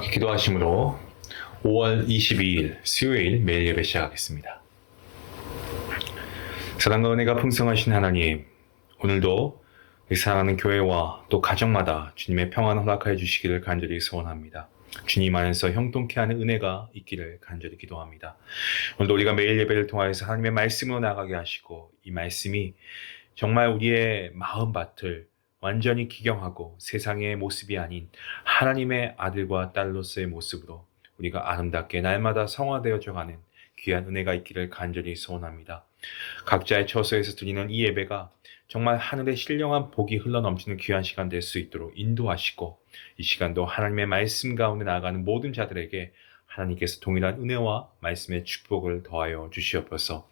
기도하심으로 5월 22일 수요일 매일 예배 시작하겠습니다. 사랑과 은혜가 풍성하신 하나님, 오늘도 사랑하는 교회와 또 가정마다 주님의 평안 허락하여 주시기를 간절히 소원합니다. 주님 안에서 형통케 하는 은혜가 있기를 간절히 기도합니다. 오늘도 우리가 매일 예배를 통하여서 하나님의 말씀으로 나가게 하시고, 이 말씀이 정말 우리의 마음밭을 완전히 기경하고 세상의 모습이 아닌 하나님의 아들과 딸로서의 모습으로 우리가 아름답게 날마다 성화되어져가는 귀한 은혜가 있기를 간절히 소원합니다. 각자의 처소에서 드리는 이 예배가 정말 하늘의 신령한 복이 흘러넘치는 귀한 시간 될 수 있도록 인도하시고, 이 시간도 하나님의 말씀 가운데 나아가는 모든 자들에게 하나님께서 동일한 은혜와 말씀의 축복을 더하여 주시옵소서.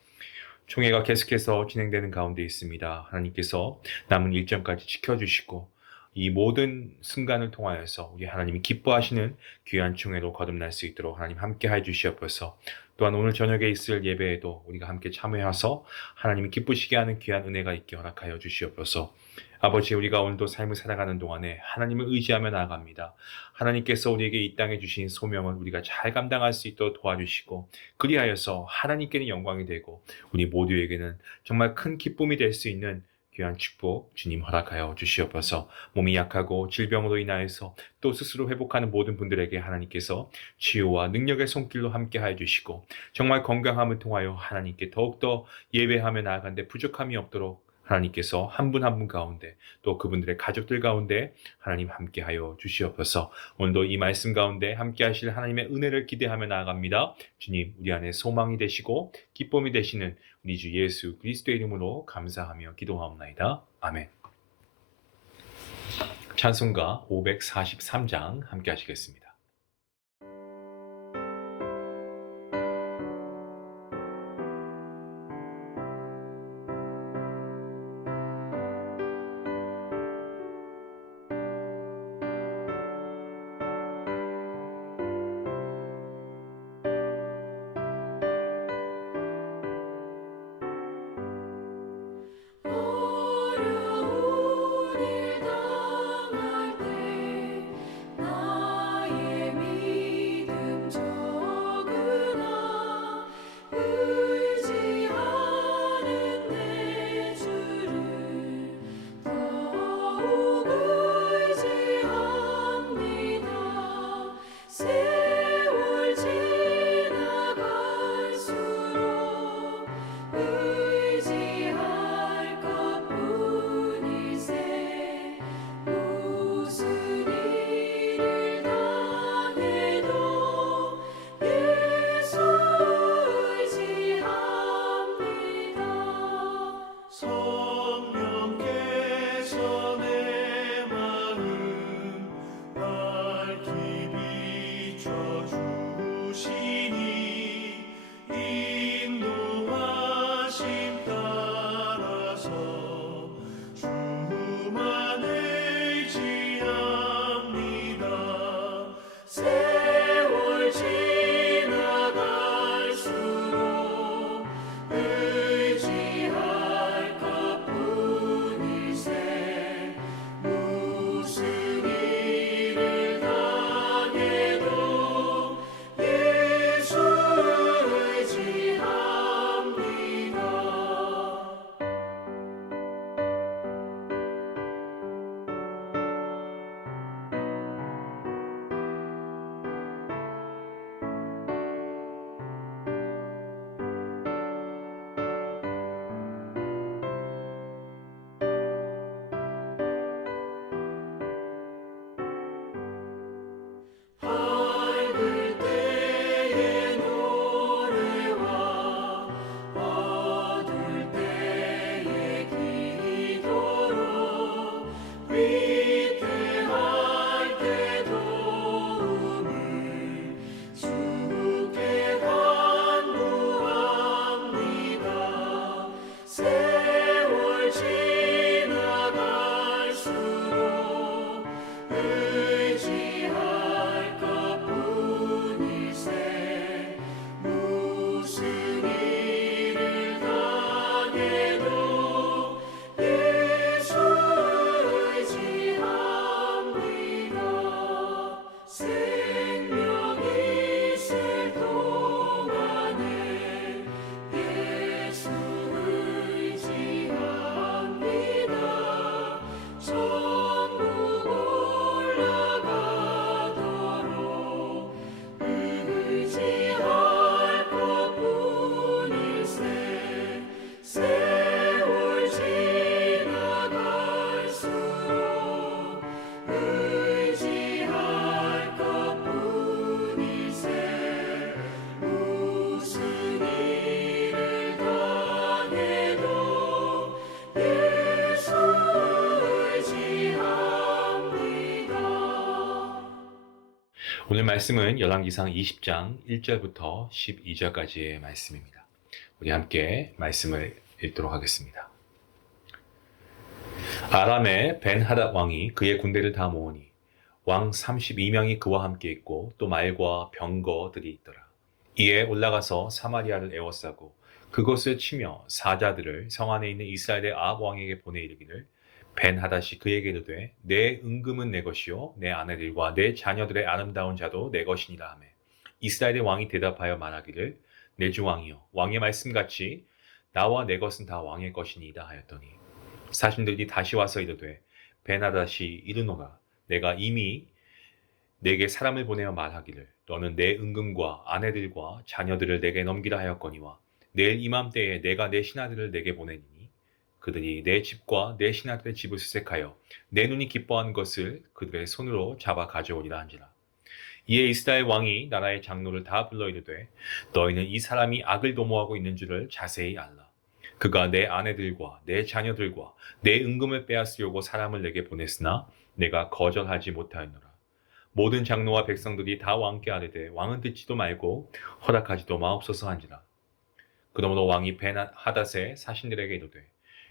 총회가 계속해서 진행되는 가운데 있습니다. 하나님께서 남은 일정까지 지켜주시고, 이 모든 순간을 통하여서 우리 하나님이 기뻐하시는 귀한 총회로 거듭날 수 있도록 하나님 함께 해주시옵소서. 또한 오늘 저녁에 있을 예배에도 우리가 함께 참여해서 하나님이 기쁘시게 하는 귀한 은혜가 있게 허락하여 주시옵소서. 아버지, 우리가 오늘도 삶을 살아가는 동안에 하나님을 의지하며 나아갑니다. 하나님께서 우리에게 이 땅에 주신 소명을 우리가 잘 감당할 수 있도록 도와주시고, 그리하여서 하나님께는 영광이 되고 우리 모두에게는 정말 큰 기쁨이 될 수 있는 귀한 축복 주님 허락하여 주시옵소서. 몸이 약하고 질병으로 인하여서 또 스스로 회복하는 모든 분들에게 하나님께서 치유와 능력의 손길로 함께하여 주시고, 정말 건강함을 통하여 하나님께 더욱더 예배하며 나아가는데 부족함이 없도록 하나님께서 한 분 한 분 가운데 또 그분들의 가족들 가운데 하나님 함께하여 주시옵소서. 오늘도 이 말씀 가운데 함께하실 하나님의 은혜를 기대하며 나아갑니다. 주님, 우리 안에 소망이 되시고 기쁨이 되시는 우리 주 예수 그리스도의 이름으로 감사하며 기도하옵나이다. 아멘. 찬송가 543장 함께 하시겠습니다. 어려운 일 당할 때 나의 오늘 말씀은 열왕기상 20장 1절부터 12절까지의 말씀입니다. 우리 함께 말씀을 읽도록 하겠습니다. 아람의 벤하닷 왕이 그의 군대를 다 모으니 왕 32명이 그와 함께 있고 또 말과 병거들이 있더라. 이에 올라가서 사마리아를 에워싸고 그것을 치며 사자들을 성 안에 있는 이스라엘의 아합 왕에게 보내 이르기를 벤하닷이 그에게 이르되 내 은금은 내 것이요 내 아내들과 내 자녀들의 아름다운 자도 내 것이니라 하매 이스라엘의 왕이 대답하여 말하기를 내 주 왕이여 왕의 말씀같이 나와 내 것은 다 왕의 것이니이다 하였더니 사신들이 다시 와서 이르되 벤하닷이 이르노라 내가 이미 내게 사람을 보내어 말하기를 너는 내 은금과 아내들과 자녀들을 내게 넘기라 하였거니와 내일 이맘때에 내가 내 신하들을 내게 보내니니 그들이 내 집과 내 신하들의 집을 수색하여 내 눈이 기뻐한 것을 그들의 손으로 잡아 가져오리라 한지라. 이에 이스라엘 왕이 나라의 장로를 다 불러 이르되 너희는 이 사람이 악을 도모하고 있는 줄을 자세히 알라. 그가 내 아내들과 내 자녀들과 내 은금을 빼앗으려고 사람을 내게 보냈으나 내가 거절하지 못하였노라. 모든 장로와 백성들이 다 왕께 아뢰되 왕은 듣지도 말고 허락하지도 마옵소서 한지라. 그러므로 왕이 벤하닷의 사신들에게 이르되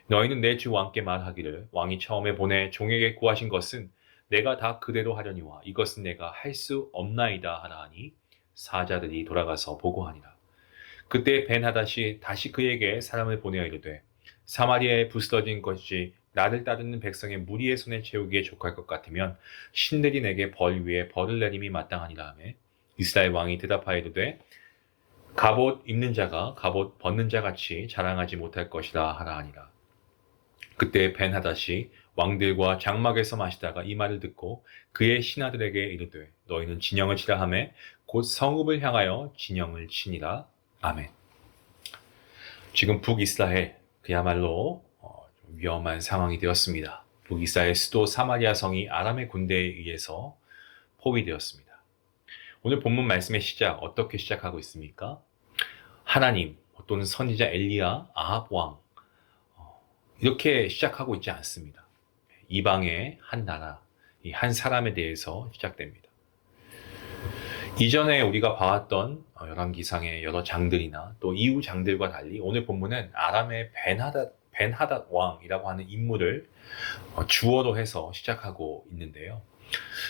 너희는 내 주 왕께 말하기를 왕이 처음에 보내 종에게 구하신 것은 내가 다 그대로 하려니와 이것은 내가 할 수 없나이다 하라 하니 사자들이 돌아가서 보고하니라. 그때 벤하닷이 다시 그에게 사람을 보내어 이르되 사마리아에 부스러진 것이 나를 따르는 백성의 무리의 손에 채우기에 족할 것 같으면 신들이 내게 벌 위에 벌을 내림이 마땅하니라 하며 이스라엘 왕이 대답하여 이르되 갑옷 입는 자가 갑옷 벗는 자 같이 자랑하지 못할 것이라 하라 하니라. 그때 벤하닷이 왕들과 장막에서 마시다가 이 말을 듣고 그의 신하들에게 이르되 너희는 진영을 치라 하매 곧 성읍을 향하여 진영을 치니라. 아멘. 지금 북이스라엘 그야말로 위험한 상황이 되었습니다. 북이스라엘 수도 사마리아 성이 아람의 군대에 의해서 포위되었습니다. 오늘 본문 말씀의 시작 어떻게 시작하고 있습니까? 하나님 또는 선지자 엘리야, 아합 왕 이렇게 시작하고 있지 않습니다. 이방의 한 나라, 한 사람에 대해서 시작됩니다. 이전에 우리가 봐왔던 열왕기상의 여러 장들이나 또 이후 장들과 달리 오늘 본문은 아람의 벤하닷 왕이라고 하는 인물을 주어로 해서 시작하고 있는데요.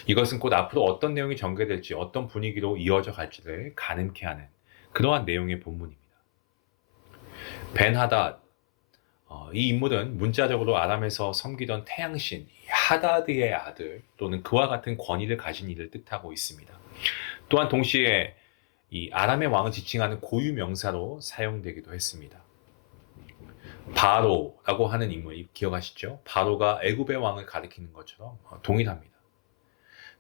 이것은 곧 앞으로 어떤 내용이 전개될지 어떤 분위기로 이어져 갈지를 가늠케 하는 그러한 내용의 본문입니다. 벤하닷 이 인물은 문자적으로 아람에서 섬기던 태양신 하다드의 아들 또는 그와 같은 권위를 가진 이를 뜻하고 있습니다. 또한 동시에 이 아람의 왕을 지칭하는 고유 명사로 사용되기도 했습니다. 바로라고 하는 인물 기억하시죠? 바로가 애굽의 왕을 가리키는 것처럼 동일합니다.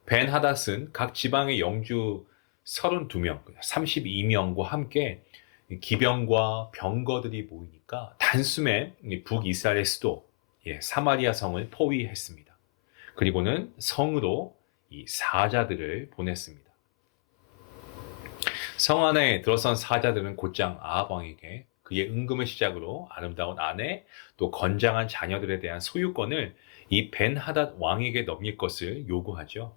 벤하닷은 각 지방의 영주 32명, 32명과 함께 기병과 병거들이 모이니까 단숨에 북이스라엘의 수도 사마리아 성을 포위했습니다. 그리고는 성으로 이 사자들을 보냈습니다. 성 안에 들어선 사자들은 곧장 아합 왕에게 그의 은금을 시작으로 아름다운 아내 또 건장한 자녀들에 대한 소유권을 이 벤하닷 왕에게 넘길 것을 요구하죠.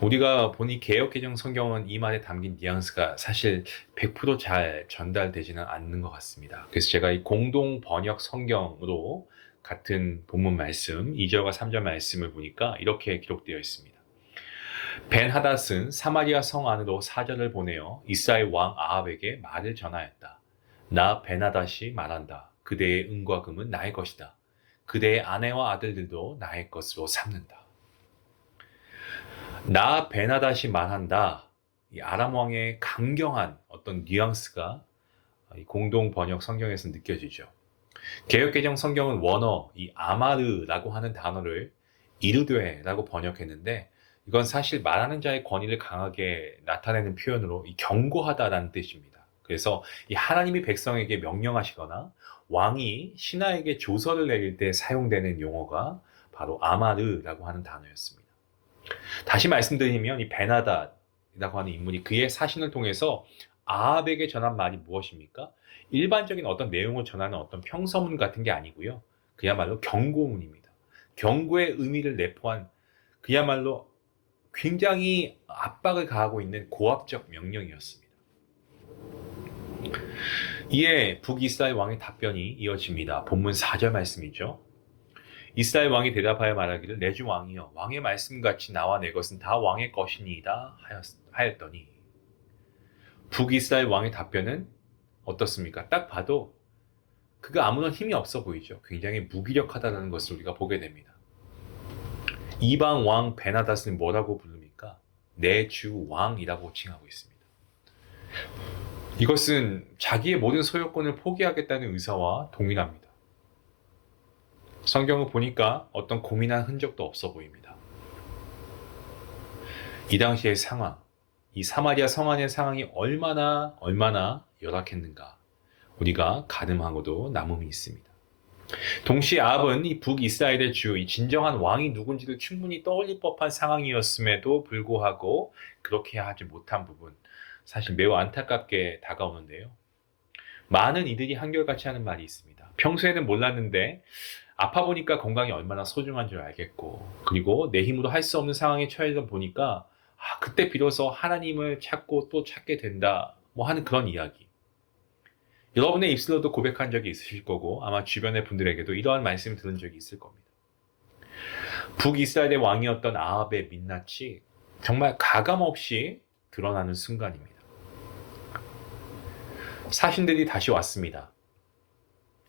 우리가 보니 개역개정 성경은 이 말에 담긴 뉘앙스가 사실 100%잘 전달되지는 않는 것 같습니다. 그래서 제가 이 공동 번역 성경으로 같은 본문 말씀 2절과 3절 말씀을 보니까 이렇게 기록되어 있습니다. 벤하닷은 사마리아 성 안으로 사자를 보내어 이스라엘 왕 아합에게 말을 전하였다. 나 벤하닷이 말한다. 그대의 은과 금은 나의 것이다. 그대의 아내와 아들들도 나의 것으로 삼는다. 나 벤하닷이 말한다. 이 아람 왕의 강경한 어떤 뉘앙스가 공동 번역 성경에서 느껴지죠. 개역개정 성경은 원어 이 아마르라고 하는 단어를 이르되라고 번역했는데 이건 사실 말하는 자의 권위를 강하게 나타내는 표현으로 이 경고하다라는 뜻입니다. 그래서 이 하나님이 백성에게 명령하시거나 왕이 신하에게 조서를 내릴 때 사용되는 용어가 바로 아마르라고 하는 단어였습니다. 다시 말씀드리면 이 벤하닷이라고 하는 인물이 그의 사신을 통해서 아합에게 전한 말이 무엇입니까? 일반적인 어떤 내용을 전하는 어떤 평서문 같은 게 아니고요. 그야말로 경고문입니다. 경고의 의미를 내포한 그야말로 굉장히 압박을 가하고 있는 고압적 명령이었습니다. 이에 북이스라엘 왕의 답변이 이어집니다. 본문 4절 말씀이죠. 이스라엘 왕이 대답하여 말하기를 내 주 왕이여 왕의 말씀같이 나와 내 것은 다 왕의 것이니이다 하였더니 북이스라엘 왕의 답변은 어떻습니까? 딱 봐도 그가 아무런 힘이 없어 보이죠. 굉장히 무기력하다는 것을 우리가 보게 됩니다. 이방 왕 베나닷을 뭐라고 부릅니까? 내 주 왕이라고 칭하고 있습니다. 이것은 자기의 모든 소유권을 포기하겠다는 의사와 동일합니다. 성경을 보니까 어떤 고민한 흔적도 없어 보입니다. 이 당시의 상황, 이 사마리아 성 안의 상황이 얼마나 열악했는가 우리가 가늠하고도 남음이 있습니다. 동시에 아합은 이 북이스라엘의 주, 이 진정한 왕이 누군지를 충분히 떠올릴 법한 상황이었음에도 불구하고 그렇게 하지 못한 부분, 사실 매우 안타깝게 다가오는데요. 많은 이들이 한결같이 하는 말이 있습니다. 평소에는 몰랐는데 아파 보니까 건강이 얼마나 소중한 줄 알겠고, 그리고 내 힘으로 할 수 없는 상황에 처해서 보니까 그때 비로소 하나님을 찾고 또 찾게 된다, 하는 그런 이야기. 여러분의 입술로도 고백한 적이 있으실 거고 아마 주변의 분들에게도 이러한 말씀을 들은 적이 있을 겁니다. 북이스라엘의 왕이었던 아합의 민낯이 정말 가감없이 드러나는 순간입니다. 사신들이 다시 왔습니다.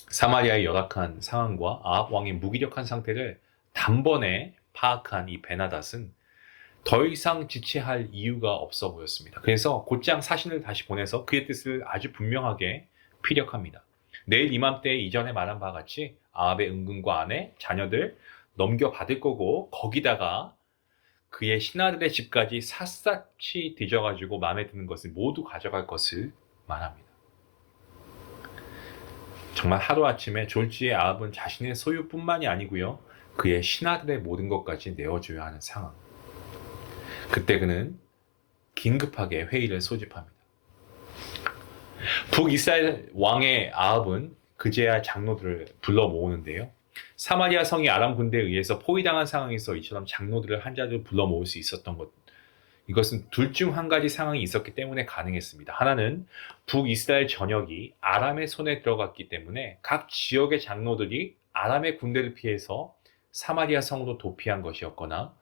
사마리아의 열악한 상황과 아합 왕의 무기력한 상태를 단번에 파악한 이 베나닷은 더 이상 지체할 이유가 없어 보였습니다. 그래서 곧장 사신을 다시 보내서 그의 뜻을 아주 분명하게 피력합니다. 내일 이맘때 이전에 말한 바와 같이 아합의 은근과 아내, 자녀들 넘겨받을 거고 거기다가 그의 신하들의 집까지 샅샅이 뒤져가지고 마음에 드는 것을 모두 가져갈 것을 말합니다. 정말 하루아침에 졸지의 아합은 자신의 소유뿐만이 아니고요. 그의 신하들의 모든 것까지 내어줘야 하는 상황. 그때 그는 긴급하게 회의를 소집합니다. 북이스라엘 왕의 아합은 그제야 장로들을 불러 모으는데요. 사마리아 성이 아람 군대에 의해서 포위당한 상황에서 이처럼 장로들을 한 자리로 불러 모을 수 있었던 것, 이것은 둘 중 한 가지 상황이 있었기 때문에 가능했습니다. 하나는 북이스라엘 전역이 아람의 손에 들어갔기 때문에 각 지역의 장로들이 아람의 군대를 피해서 사마리아 성으로 도피한 것이었거나,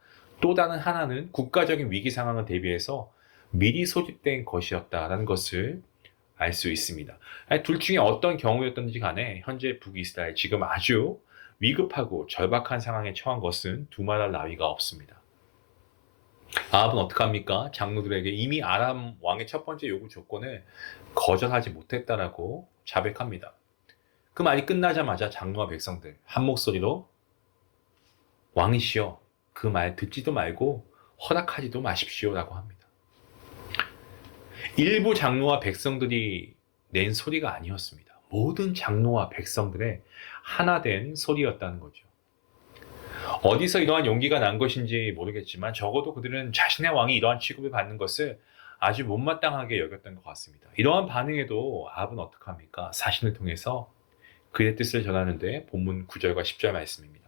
또 다른 하나는 국가적인 위기 상황을 대비해서 미리 소집된 것이었다라는 것을 알 수 있습니다. 둘 중에 어떤 경우였던지 간에 현재 북이스라엘 지금 아주 위급하고 절박한 상황에 처한 것은 두말할 나위가 없습니다. 아합은 어떡합니까? 장로들에게 이미 아람 왕의 첫 번째 요구 조건을 거절하지 못했다라고 자백합니다. 그 말이 끝나자마자 장로와 백성들 한 목소리로 왕이시여 그 말 듣지도 말고 허락하지도 마십시오라고 합니다. 일부 장로와 백성들이 낸 소리가 아니었습니다. 모든 장로와 백성들의 하나 된 소리였다는 거죠. 어디서 이러한 용기가 난 것인지 모르겠지만 적어도 그들은 자신의 왕이 이러한 취급을 받는 것을 아주 못마땅하게 여겼던 것 같습니다. 이러한 반응에도 아합은 어떡합니까? 사신을 통해서 그의 뜻을 전하는데 본문 9절과 10절 말씀입니다.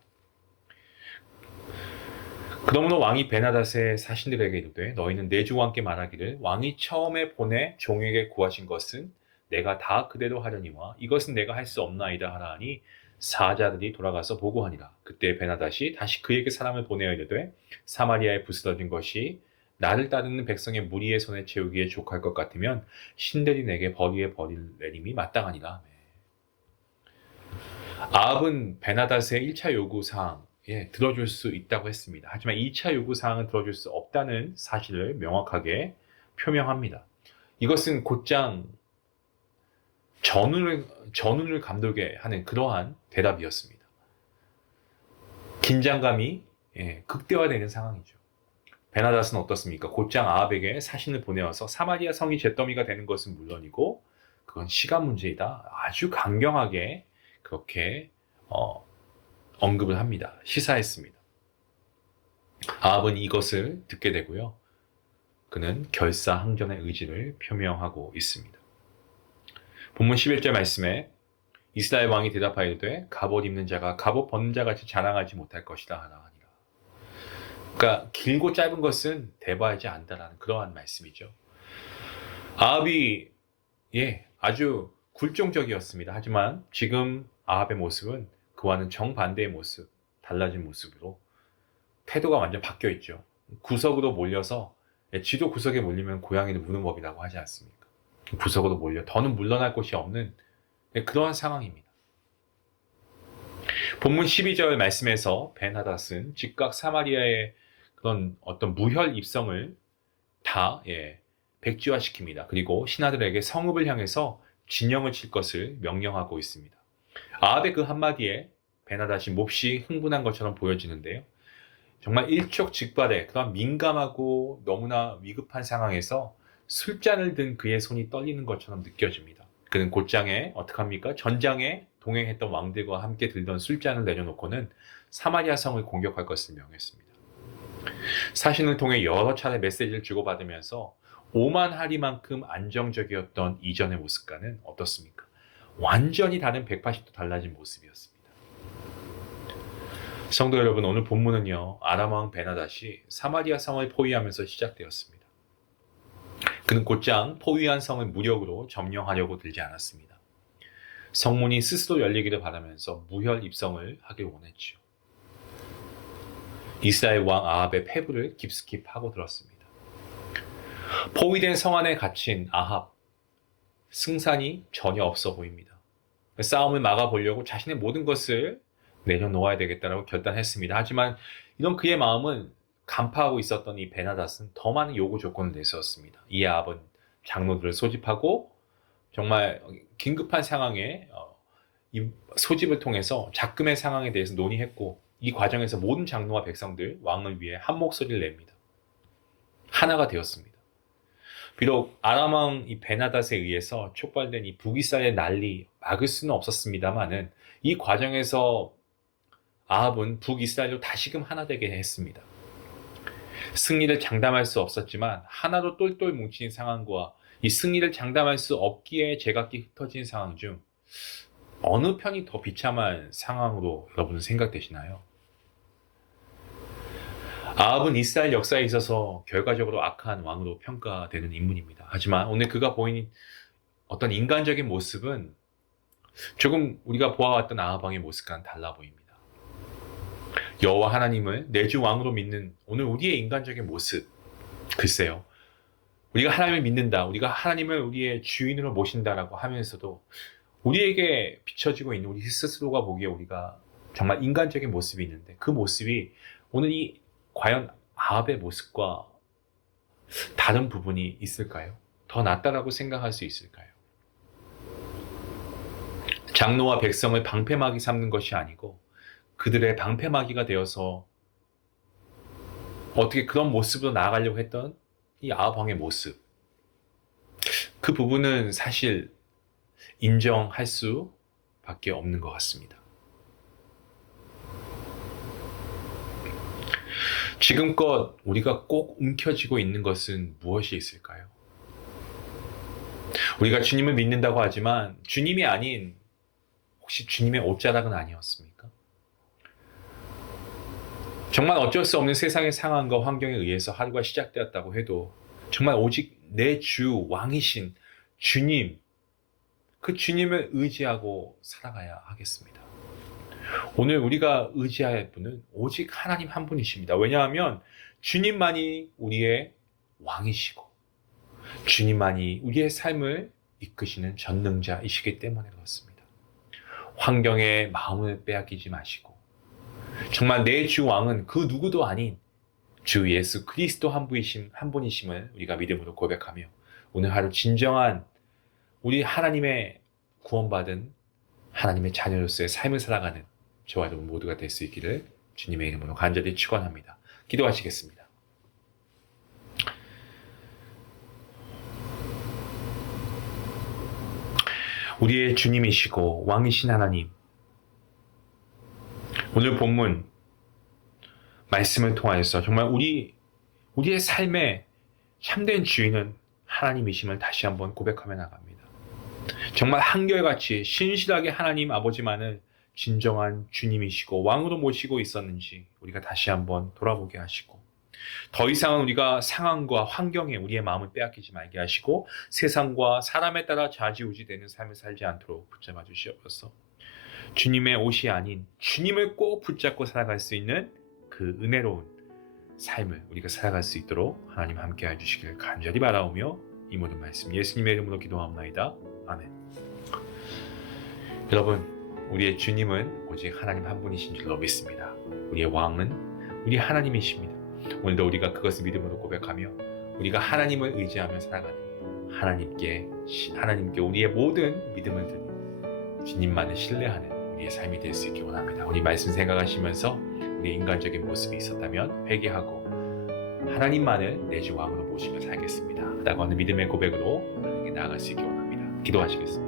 그러므로 왕이 베나닷의 사신들에게 이르되 너희는 내 주와 함께 말하기를 왕이 처음에 보내 종에게 구하신 것은 내가 다 그대로 하려니와 이것은 내가 할 수 없나이다 하라 하니 사자들이 돌아가서 보고하니라. 그때 베나닷이 다시 그에게 사람을 보내어 이르되 사마리아에 부스러진 것이 나를 따르는 백성의 무리의 손에 채우기에 족할 것 같으면 신들이 내게 벌이에 벌일 내림이 마땅하니라. 아합은 베나닷의 1차 요구사항 들어줄 수 있다고 했습니다. 하지만 2차 요구사항은 들어줄 수 없다는 사실을 명확하게 표명합니다. 이것은 곧장 전운을 감돌게 하는 그러한 대답이었습니다. 긴장감이 극대화되는 상황이죠. 베나닷은 어떻습니까? 곧장 아합에게 사신을 보내어서 사마리아 성이 잿더미가 되는 것은 물론이고 그건 시간 문제이다. 아주 강경하게 그렇게 언급을 합니다. 시사했습니다. 아합은 이것을 듣게 되고요. 그는 결사항전의 의지를 표명하고 있습니다. 본문 11절 말씀에 이스라엘 왕이 대답하여 이르되 갑옷 입는 자가 갑옷 벗는 자 같이 자랑하지 못할 것이다 하라 하니라. 그러니까 길고 짧은 것은 대봐야지 안다라는 그러한 말씀이죠. 아합이 아주 굴종적이었습니다. 하지만 지금 아합의 모습은 그와는 정반대의 모습, 달라진 모습으로 태도가 완전 바뀌어 있죠. 구석으로 몰려서 쥐도 구석에 몰리면 고양이는 무는 법이라고 하지 않습니까? 구석으로 몰려 더는 물러날 곳이 없는 그러한 상황입니다. 본문 12절 말씀에서 베나닷은 즉각 사마리아의 그런 어떤 무혈 입성을 다 백지화시킵니다. 그리고 신하들에게 성읍을 향해서 진영을 칠 것을 명령하고 있습니다. 아합의 그 한마디에 베나닷이 몹시 흥분한 것처럼 보여지는데요. 정말 일촉즉발의 그런 민감하고 너무나 위급한 상황에서 술잔을 든 그의 손이 떨리는 것처럼 느껴집니다. 그는 곧장에 어떡합니까? 전장에 동행했던 왕들과 함께 들던 술잔을 내려놓고는 사마리아 성을 공격할 것을 명했습니다. 사신을 통해 여러 차례 메시지를 주고받으면서 오만하리만큼 안정적이었던 이전의 모습과는 어떻습니까? 완전히 다른 180도 달라진 모습이었습니다. 성도 여러분, 오늘 본문은요, 아람 왕 베나닷이 사마리아 성을 포위하면서 시작되었습니다. 그는 곧장 포위한 성을 무력으로 점령하려고 들지 않았습니다. 성문이 스스로 열리기를 바라면서 무혈 입성을 하길 원했죠. 이스라엘 왕 아합의 패부를 깊숙이 파고들었습니다. 포위된 성 안에 갇힌 아합, 승산이 전혀 없어 보입니다. 싸움을 막아보려고 자신의 모든 것을 내려놓아야 되겠다고 결단했습니다. 하지만 이런 그의 마음은 간파하고 있었던 이 베나닷은 더 많은 요구 조건을 내세웠습니다. 이 아합은 장로들을 소집하고 정말 긴급한 상황에 이 소집을 통해서 잡금의 상황에 대해서 논의했고, 이 과정에서 모든 장로와 백성들, 왕을 위해 한 목소리를 냅니다. 하나가 되었습니다. 비록 아람 왕 이 베나닷에 의해서 촉발된 이 북이스라엘의 난리 막을 수는 없었습니다만은 이 과정에서 아합은 북이스라엘로 다시금 하나 되게 했습니다. 승리를 장담할 수 없었지만 하나로 똘똘 뭉친 상황과 이 승리를 장담할 수 없기에 제각기 흩어진 상황 중 어느 편이 더 비참한 상황으로 여러분은 생각되시나요? 아합은 이스라엘 역사에 있어서 결과적으로 악한 왕으로 평가되는 인물입니다. 하지만 오늘 그가 보인 어떤 인간적인 모습은 조금 우리가 보아왔던 아합 왕의 모습과는 달라 보입니다. 여호와 하나님을 내주 왕으로 믿는 오늘 우리의 인간적인 모습, 글쎄요. 우리가 하나님을 믿는다, 우리가 하나님을 우리의 주인으로 모신다라고 하면서도 우리에게 비춰지고 있는 우리 스스로가 보기에 우리가 정말 인간적인 모습이 있는데 그 모습이 오늘 이 과연 아합의 모습과 다른 부분이 있을까요? 더 낫다라고 생각할 수 있을까요? 장로와 백성을 방패막이 삼는 것이 아니고 그들의 방패막이가 되어서 어떻게 그런 모습으로 나아가려고 했던 이 아합 왕의 모습, 그 부분은 사실 인정할 수밖에 없는 것 같습니다. 지금껏 우리가 꼭 움켜쥐고 있는 것은 무엇이 있을까요? 우리가 주님을 믿는다고 하지만 주님이 아닌 혹시 주님의 옷자락은 아니었습니까? 정말 어쩔 수 없는 세상의 상황과 환경에 의해서 하루가 시작되었다고 해도 정말 오직 내 주 왕이신 주님, 그 주님을 의지하고 살아가야 하겠습니다. 오늘 우리가 의지할 분은 오직 하나님 한 분이십니다. 왜냐하면 주님만이 우리의 왕이시고 주님만이 우리의 삶을 이끄시는 전능자이시기 때문에 그렇습니다. 환경에 마음을 빼앗기지 마시고 정말 내 주 왕은 그 누구도 아닌 주 예수 그리스도 한 분이심을 우리가 믿음으로 고백하며 오늘 하루 진정한 우리 하나님의 구원받은 하나님의 자녀로서의 삶을 살아가는 저와 여러분 모두가 될 수 있기를 주님의 이름으로 간절히 축원합니다. 기도하시겠습니다. 우리의 주님이시고 왕이신 하나님, 오늘 본문 말씀을 통하여서 정말 우리의 삶의 참된 주인은 하나님이심을 다시 한번 고백하며 나갑니다. 정말 한결같이 신실하게 하나님 아버지만을 진정한 주님이시고 왕으로 모시고 있었는지 우리가 다시 한번 돌아보게 하시고 더 이상은 우리가 상황과 환경에 우리의 마음을 빼앗기지 말게 하시고 세상과 사람에 따라 좌지우지되는 삶을 살지 않도록 붙잡아 주시옵소서. 주님의 옷이 아닌 주님을 꼭 붙잡고 살아갈 수 있는 그 은혜로운 삶을 우리가 살아갈 수 있도록 하나님 함께 해주시길 간절히 바라오며 이 모든 말씀 예수님의 이름으로 기도하옵나이다. 아멘. 여러분, 우리의 주님은 오직 하나님 한 분이신 줄로 믿습니다. 우리의 왕은 우리 하나님이십니다. 오늘도 우리가 그것을 믿음으로 고백하며 우리가 하나님을 의지하며 살아가는 하나님께 우리의 모든 믿음을 드리는 주님만을 신뢰하는 우리의 삶이 될 수 있기 원합니다. 우리 말씀 생각하시면서 우리의 인간적인 모습이 있었다면 회개하고 하나님만을 내 주 왕으로 모시며 살겠습니다 라고 하는 믿음의 고백으로 하나님께 나아갈 수 있기 원합니다. 기도하시겠습니다.